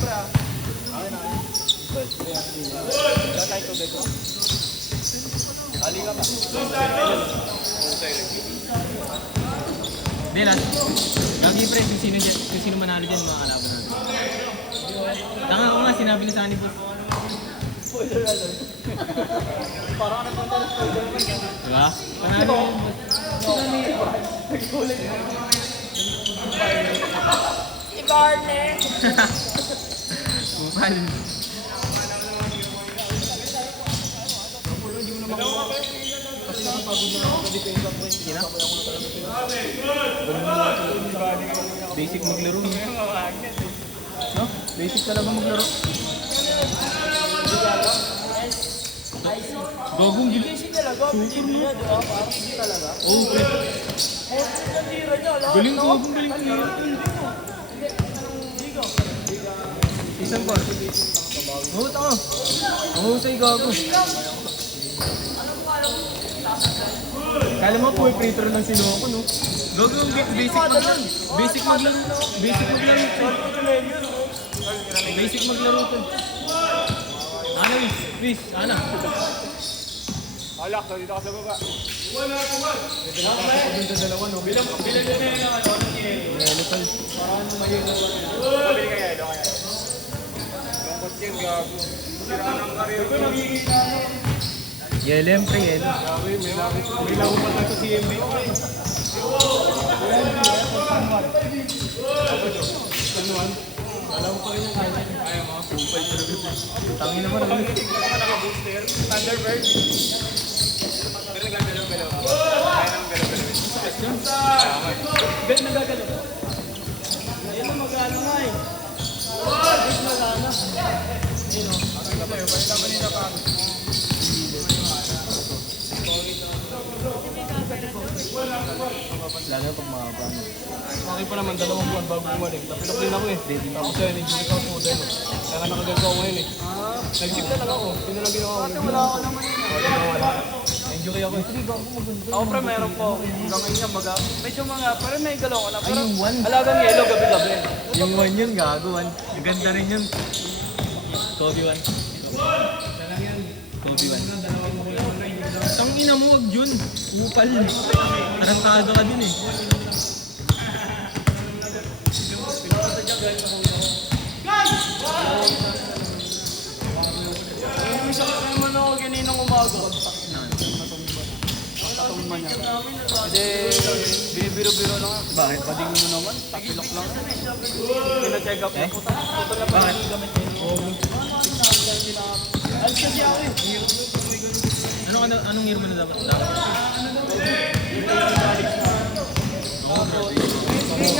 pre ah. Wala tayo tubig ko. Ali ka ba? Hindi lang. Gagi pre, kung sino manalo dyan, mga kalaban natin. Tanga ko nga, sinabi ni Sunny Boss. Spoiler alert. Parang nagpunta na spoiler naman yan. Diba? Panalo yun. Si Barney! Bupal. Kasi nakapagod na ako sa depensa ko. Sino? Basic maglaro. No? Basic talaga maglaro. Gagong gila. Basic talaga, basic niya, di ba? Parang hindi talaga. Oo, pre. Galing ko, gagong galing ko. Isang call. Oo, tanga. Ang husay gago. Kala mo po, free throw lang sinuha ko, no? Gago, basic maglaro. Basic maglaro. Basic maglaro. Basic maglaro to. Ano, Wish? Ano? Alak, dito ka sa baba. Pwede na ako dun sa dalawa, no? Bilang din na yun ang ano niya. Elephant. Parang ano mahirap. Pabili kaya, ito kaya. Lungkot yan, gago. Sira ng karir ko. Yelem, pre, yelem. Grabe, may lago pa tayo sa CMB. Sanuan? Alam ko pa rin yung kaya. Ayaw mo, kupal talaga. Tangin naman, ano? Hindi ko naman naka-booster. Thunderbird. Pero nagagalaw-galaw. Kaya naman galaw-galaw. Bet nagagalaw. Ayun na mag-ano nga eh. Bet mag-ano. Ayun o. Balita ba nila pa? Lalo pag mahaba, no? Okay pa naman, 2 buwan bago bumalik. Napilok din ako eh. Tapos yun, hindi ko ako din. Kaya nga nakaganto ako ngayon eh. Nag-chip na lang ako. Sino lang ginawa ko? Wala ako naman yun. Wala. Enjoy ako eh. Ako pre, mayroon po. Hanggang ngayon yan, baga. Medyo mga, parang may galaw ko na. Ay, yung one. Alagang yellow, gabi-gabi. Yung one yun, gago, one. Ganda rin yun. Kobe one. Kobe one. Tangina mo, wag yun. Upal. Tarantado ka din eh. May sakit naman ako ganinang umaga. Hindi, binibiro-biro lang. Bakit? Pading mo naman, tapilok lang. Pina-check up na po. Bakit? Alis kasi ako eh. Anong year mo na dapat?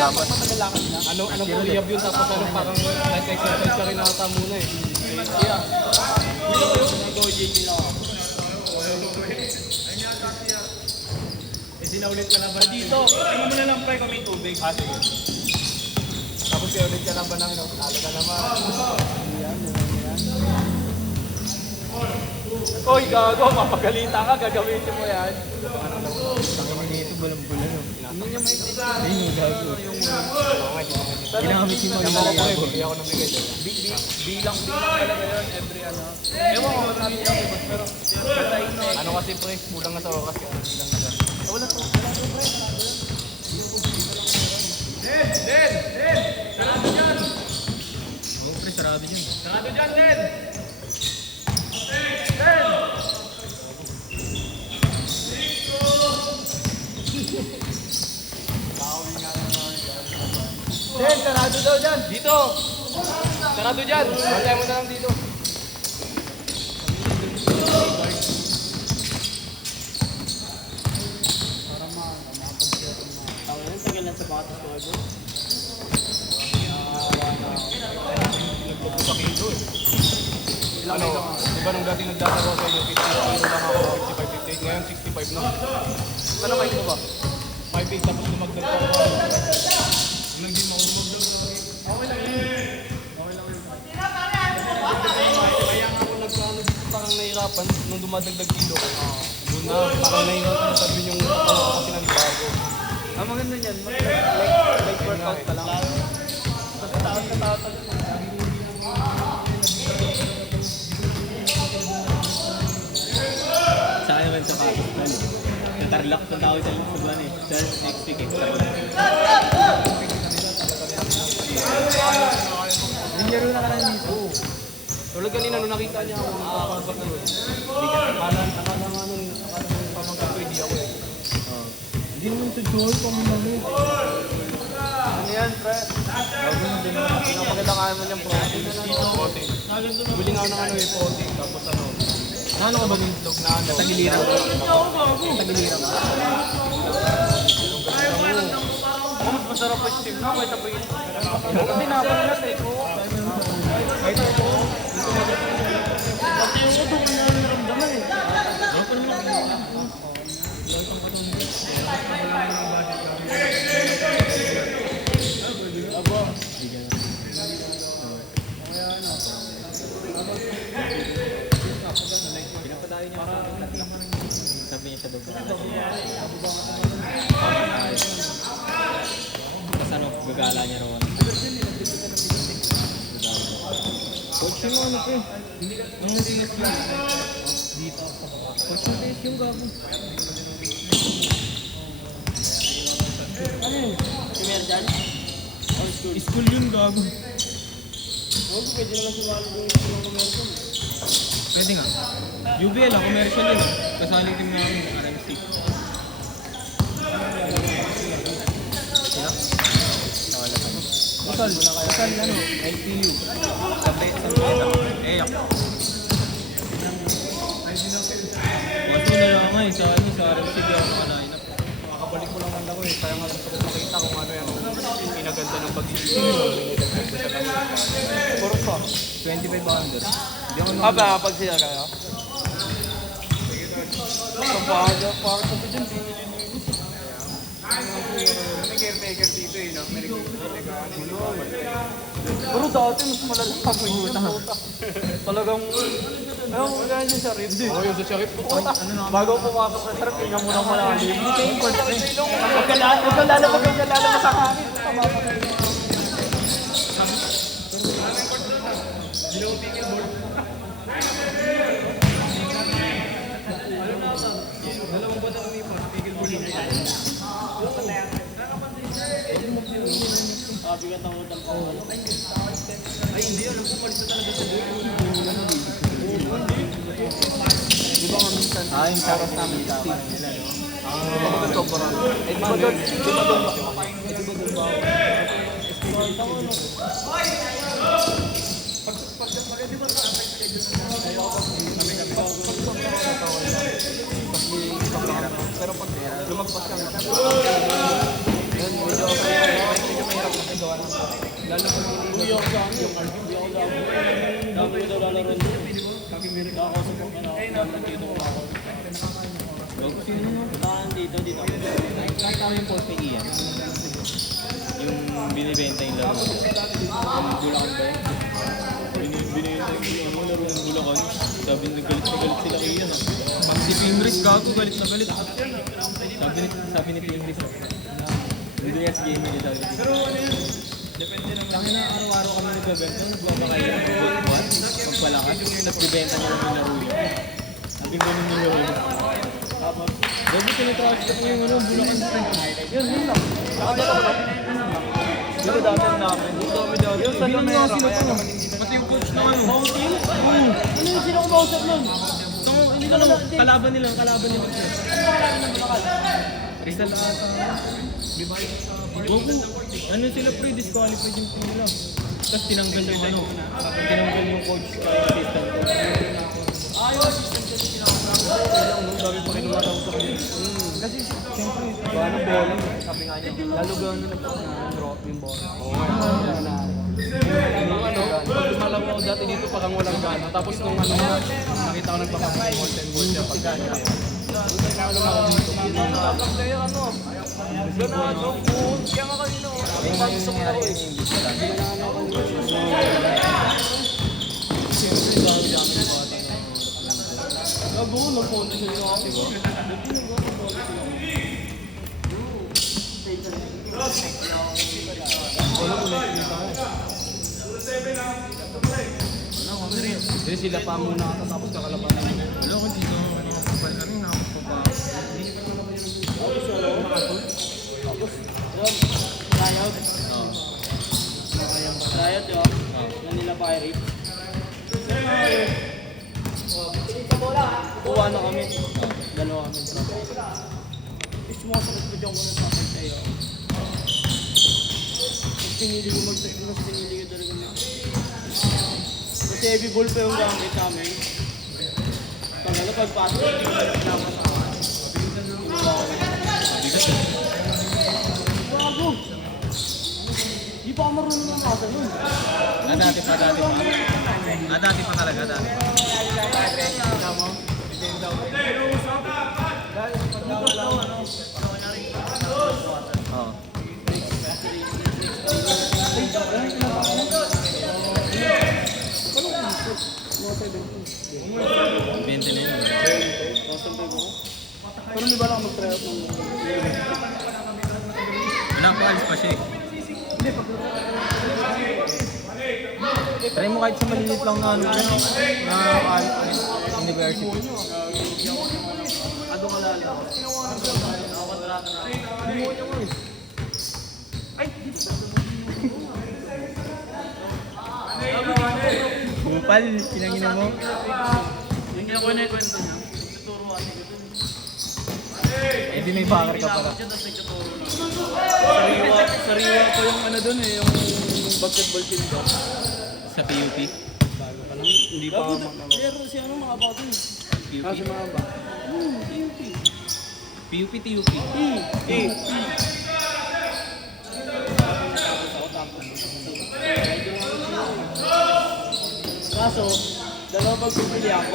Dapat matagalakad na. Anong puriyab yun tapos ano parang nag-exercise ka rin nakata muna eh. Kaya, go JJ na ako. Sinaulit ka na ba dito? Tingnan mo na lang pre kung may tubig. Sige. Tapos sinaulit ka na ba namin? Talo ka naman. Oy, gago, mapagalita ka, gagawin mo yan. Tangina nito, bulang-bulang. Hindi niya maintindihan. Hindi yung gago. Ginamit yung mga Naman ako gago. eh, hindi ako namigay doon. Bilang talaga yun, every ano. Ewan ko, marami lang eh, pero ano kasi pre, kulang na sa oras kasi bilang na lang. Wala to, pre. Den! Sarado dyan! Oo, pre, sarado dyan. Sarado dyan, Den! Den, sarado daw dyan. Dito. Sarado dyan. Matay mo na lang dito. Tagal lang sa batas ko. Ano, di ba nung dati nagdadaro sa inyo, 50 lang ako, 55, 58, ngayon 65 na. Ano kayo mo ba? 5-8 tapos lumagdag ako. Nang di mo ako lumagdag. Okay lang yun. Okay lang yun. Kaya nga ako parang nahirapan nung dumadagdag kilo. Doon na, parang nahirapan sabi yung kasi nagbago. Maganda niyan, like workout ka lang. Pagkataon ka tawag. Black na tao sa buwan eh. Sa next week eh. Linyaro na ka lang dito. Tulad kanina nung nakita niya ako, nagpapasok na yun. Akala nga nung pamangkat ko, hindi ako eh. Hindi naman sa Joel kung mamit. Ano yan, pre? Pinapaganda kaya mo niyang protein. Protein. Bili nga ako ng ano eh, protein. Tapos ano, Ano ka ba yung itlog na ano. tagiliran? Tagiliran. Mas masarap pa yung steam na, kahit apoy. Hindi na ako nila sa ito. Kahit ako. Pati yung ito, kanya naramdaman eh. Pinapadayo niya para sabi niya siya doon. Tapos ano, gagala niya raw. Coach yung ano ko eh. Ang nasilas yun. Dito. Coach yung test yung gago. Ano yun? Si Merjan? School yun gago. Oo, pwede naman sumali yung school ng commercial. Pwede nga. UBL ah, commercial yun. Kasali team namin, RMC. Sila? Kasal ano? ITU. Sabi, Meta. Eyak. Kaso na lang nga eh, sa ano, sa RMC di ako makaline up. Makakabalik ko lang handa ko eh. Kaya nga gusto ko makita kung ano yung pinaganda ng pag-isip. Puro pa. 25 under. Hindi ako Ah, ba? Pag sila kayo? Sa baga, para sa dyan, di nyo may caretaker dito eh, no? May pero dati mas malala ako yung puta. Talagang, ayun, wala yun sa Sharif. Oo, yung sa Sharif. Bago pumasok sa Sharif, hinga mo ng malalim. Hindi kayo yung kwenta. Huwag ka lalabas sa akin. Dalawang bata umipas, pigil mo lang. Bigat ang utang ko. Ay, hindi yun. Pumalis na talaga sa doon. Di ba nga minsan? yung saros namin sa team nila, no? Di ba doon parang? Eh, di ba doon? Di ba doon ba? Eh, di ba doon ba? Pero pag lumagpas ka na, yun, medyo mahirap kasi gawa ng lalo pag yung hindi ako dami daw lalaro rin. Kakausap ko na nandito ko ako. Sino mo? Dito. Nakita ko yung post kay Ian. Yung binibenta yung laro. Yung Bulacan ba yun? Binibenta yung laro ng Bulacan. Sabi nagalit sila kay Ian. Pag si Pingris gago, galit na galit. Sabi ni Pingris. Hindi niya si Jamie nila. Pero ano yun? Depende naman. Kami na araw-araw kami nagbebenta. Nagbabakay ng buwan. Pagpalakas. Tapos bibenta niya lang yung laro yun. Sabi ko nung yung laro. Gabi tinatransfer ko yung Bulacan Street. Yun lang. Nakadala ko lang. Dito dati ang namin. Yun sa Lamera. Pati yung coach na ano. Mountain? Ano yung sino kumausap nun? Hindi ko lang, kalaban nila. Rizal ata. Ano sila pre-disqualified yung team nila. Tapos tinanggal yung tinanggal yung coach kaya assistant coach. Dami pa rin lumataw sa kasi siyempre, paano bowling? Sabi nga niya, lalo gano'n nag-drop yung ball. Oo, pag lumalaw ako dati dito parang walang gana. Tapos nung nakita ko nagpapag-ball and ball siya pag gana. Nung ako dito, tapos kayo ganado, kaya nga kanina, gusto ko ako eh. Siyempre, dami yung bata. Gago, nag-phone siya yung ako. Hindi sila pa muna tapos kakalaban. Wala ko dito. Ano, nakapapal kami. Diet yun. Manila Pirates. Kuha na kami. Dalawa kami trabaho. Sumasakit ko dyan ko ng sakit tayo. Mas pinili ko mag-sakit, mas pinili ko talaga na. Kasi heavy ball pa yung gamit namin. Pag pagpasok, hindi ko talaga naman sa akin. Bago! Di pa ako marunong ng masa nun. Dati pa. Dati pa talaga, dati pa. Oo. Bente na yun. Pero di ba lang mag-try out ng... Pinapaalis pa siya eh. Try mo kahit sa malilit lang na ano na university. Ado ka lala. Bupal, pinangina mo. Yung kaya ko na yung kwento niya. Tuturo kasi ko dun. Eh di may bakar ka pala. Tapos nagtuturo na. Sariwa ko yung ano dun eh, yung basketball team ko. Sa PUP. Bago pa lang. Hindi pa ako makakapag. Pero si ano mga bago yun. PUP. Kasi mga ba? PUP. PUP, TUP. Kaso, dalawa pagpipili ako.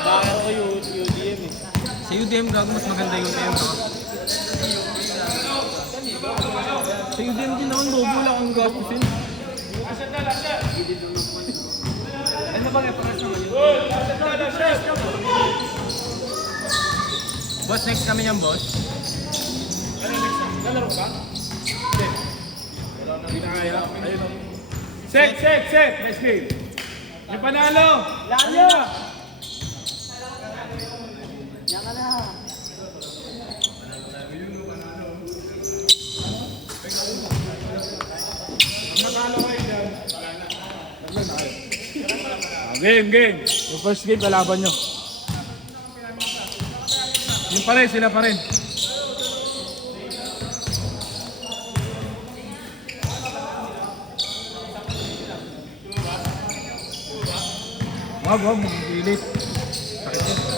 Bakit ako UDM eh. Sa UDM gago mas maganda yung UDM. Sa UDM din naman, bobo lang ang gapusin. Ano ba nga paras naman yun? Boss, next kami niyang boss. Lalaro ka? Hindi na kaya. Ayun. Set! Next game. May panalo! Lalo! Yan ka na. Game. Yung first game, kalaban nyo. Yung pa rin, sila pa rin. Wag, magpilit. Sakit yun.